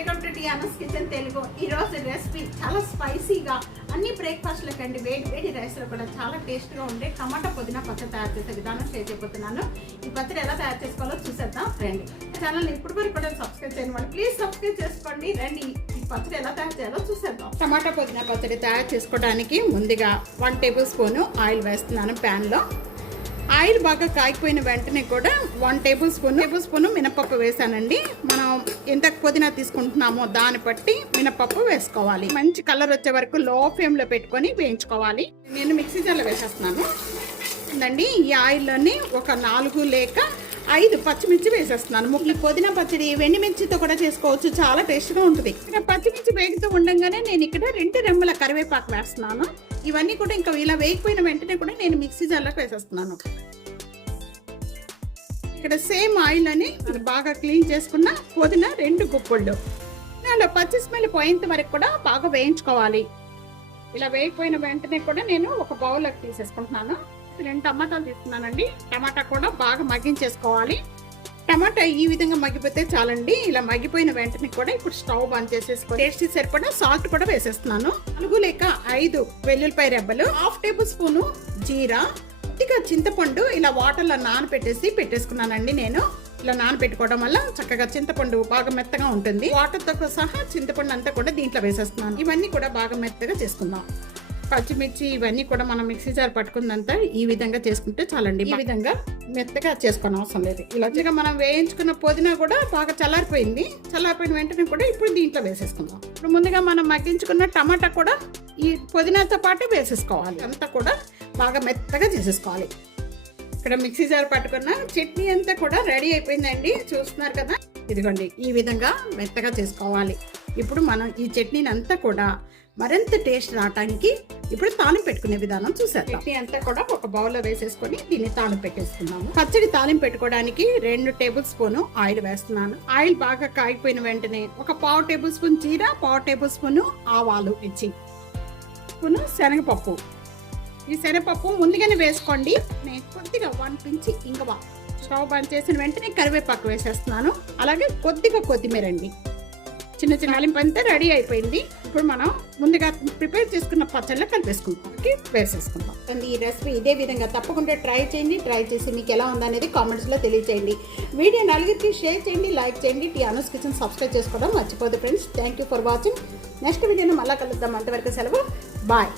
అలైకుం ఈ రోజు రెసిపీ చాలా స్పైసీగా అన్ని బ్రేక్ఫాస్ట్ల అండి వేడి వేడి రైస్లో కూడా చాలా టేస్ట్గా ఉండే టమాటా పుదీనా పచ్చడి తయారు చేసే విధానం షేర్ చేయబోతున్నాను. ఈ పచ్చడి ఎలా తయారు చేసుకోవాలో చూసేద్దాం. రండి. ఛానల్ని ఇప్పుడు వరకు కూడా సబ్స్క్రైబ్ చేయండి వాళ్ళు ప్లీజ్ సబ్స్క్రైబ్ చేసుకోండి. రండి. ఈ పచ్చడి ఎలా తయారు చేయాలో చూసేద్దాం. టమాటా పుదీనా పచ్చడి తయారు చేసుకోవడానికి ముందుగా వన్ టేబుల్ స్పూన్ ఆయిల్ వేస్తున్నాను. ప్యాన్లో ఆయిల్ బాగా కాగిపోయిన వెంటనే కూడా one tablespoon tablespoon మినపప్పు వేసానండి. మనం ఎంత పుదీనా తీసుకుంటున్నామో దాన్ని బట్టి మినపప్పు వేసుకోవాలి. మంచి కలర్ వచ్చే వరకు లో ఫ్లేమ్లో పెట్టుకొని వేయించుకోవాలి. నేను మిక్సీ జార్లో వేసేస్తున్నాను. అండి ఈ ఆయిల్లోని ఒక నాలుగు లేక ఐదు పచ్చిమిర్చి వేసేస్తున్నాను. ముగ్గులు పుదీనా పచ్చడి వెండిమిర్చితో కూడా చేసుకోవచ్చు. చాలా టేస్ట్గా ఉంటుంది. పచ్చిమిర్చి వేగుతూ ఉండగానే నేను ఇక్కడ రెండు రెమ్మల కరివేపాకు వేస్తున్నాను. ఇవన్నీ కూడా ఇంకా ఇలా వేగిపోయిన వెంటనే కూడా నేను మిక్సీ జార్లోకి వేసేస్తున్నాను. ఇక్కడ సేమ్ ఆయిల్ అని బాగా క్లీన్ చేసుకున్న పుదీనా రెండు గుప్పళ్ళు. దానిలో పచ్చి స్మెల్ పోయేంత వరకు కూడా బాగా వేయించుకోవాలి. ఇలా వేగిపోయిన వెంటనే కూడా నేను ఒక బౌల్లోకి తీసేసుకుంటున్నాను. రెండు టమాటాలు తీసుకున్నానండి. టమాటా కూడా బాగా మగ్గించేసుకోవాలి. టమాటా ఈ విధంగా మగ్గిపోతే చాలండి. ఇలా మగ్గిపోయిన వెంటనే కూడా ఇప్పుడు స్టవ్ బంద్ చేసేసుకో టేస్ట్ సరిపడా సాల్ట్ కూడా వేసేస్తున్నాను. నాలుగు లేక ఐదు వెల్లుల్లిపాయ రెబ్బలు హాఫ్ టేబుల్ స్పూను జీరా కొద్దిగా చింతపండు ఇలా వాటర్లో నానబెట్టేసి పెట్టేసుకున్నానండి నేను. ఇలా నానబెట్టుకోవడం వల్ల చక్కగా చింతపండు బాగా మెత్తగా ఉంటుంది. వాటర్తో సహా చింతపండు అంతా కూడా దీంట్లో వేసేస్తున్నాను. ఇవన్నీ కూడా బాగా మెత్తగా చేసుకుందాం. పచ్చిమిర్చి ఇవన్నీ కూడా మనం మిక్సీ జార్ పట్టుకుందంతా ఈ విధంగా చేసుకుంటే చాలండి. ఈ విధంగా మెత్తగా చేసుకుని అవసరం లేదు. ఇలా మనం వేయించుకున్న పుదీనా కూడా బాగా చల్లారిపోయింది. చల్లారిపోయిన వెంటనే కూడా ఇప్పుడు దీంట్లో వేసేసుకుందాం. ఇప్పుడు ముందుగా మనం మగ్గించుకున్న టమాటా కూడా ఈ పుదీనాతో పాటు వేసేసుకోవాలి. అంతా కూడా బాగా మెత్తగా చేసేసుకోవాలి. ఇక్కడ మిక్సీ జార్ పట్టుకున్న చట్నీ అంతా కూడా రెడీ అయిపోయిందండి. చూస్తున్నారు కదా? ఇదిగోండి ఈ విధంగా మెత్తగా చేసుకోవాలి. ఇప్పుడు మనం ఈ చట్నీని అంతా కూడా మరింత టేస్ట్ రావడానికి ఇప్పుడు తాలింపు పెట్టుకునే విధానం చూసారు చట్నీ అంతా కూడా ఒక బౌల్లో వేసేసుకొని దీన్ని తాలింపు పెట్టేసుకున్నాము పచ్చడి తాలింపు పెట్టుకోవడానికి రెండు టేబుల్ స్పూన్ ఆయిల్ వేస్తున్నాను. ఆయిల్ బాగా కాగిపోయిన వెంటనే ఒక పావు టేబుల్ స్పూన్ జీర పావు టేబుల్ స్పూన్ ఆవాలు ఇచ్చి స్పూన్ శనగపప్పు. ఈ శనగపప్పు ముందుగానే వేసుకోండి. నేను కొద్దిగా వన్ పించి ఇంగవ. స్టవ్ బంద్ చేసిన వెంటనే కరివేపాకు వేసేస్తున్నాను. అలాగే కొద్దిగా కొత్తిమీర అండి. చిన్న చిన్న అలింపు అంతా రెడీ అయిపోయింది. ఇప్పుడు మనం ముందుగా ప్రిపేర్ చేసుకున్న పచ్చళ్ళ కలిపేసుకుంటాం ఓకే? వేసేసుకుందాం. అండ్ ఈ రెసిపీ ఇదే విధంగా తప్పకుండా ట్రై చేయండి. ట్రై చేసి మీకు ఎలా ఉందనేది కామెంట్స్లో తెలియచేయండి. వీడియో నలుగురికి షేర్ చేయండి లైక్ చేయండి. టీ అనూస్ కిచెన్ సబ్స్క్రైబ్ చేసుకోవడం మర్చిపోదు friends. Thank you for watching next వీడియోని మళ్ళీ కలుద్దాం. అంతవరకు సెలవు. బాయ్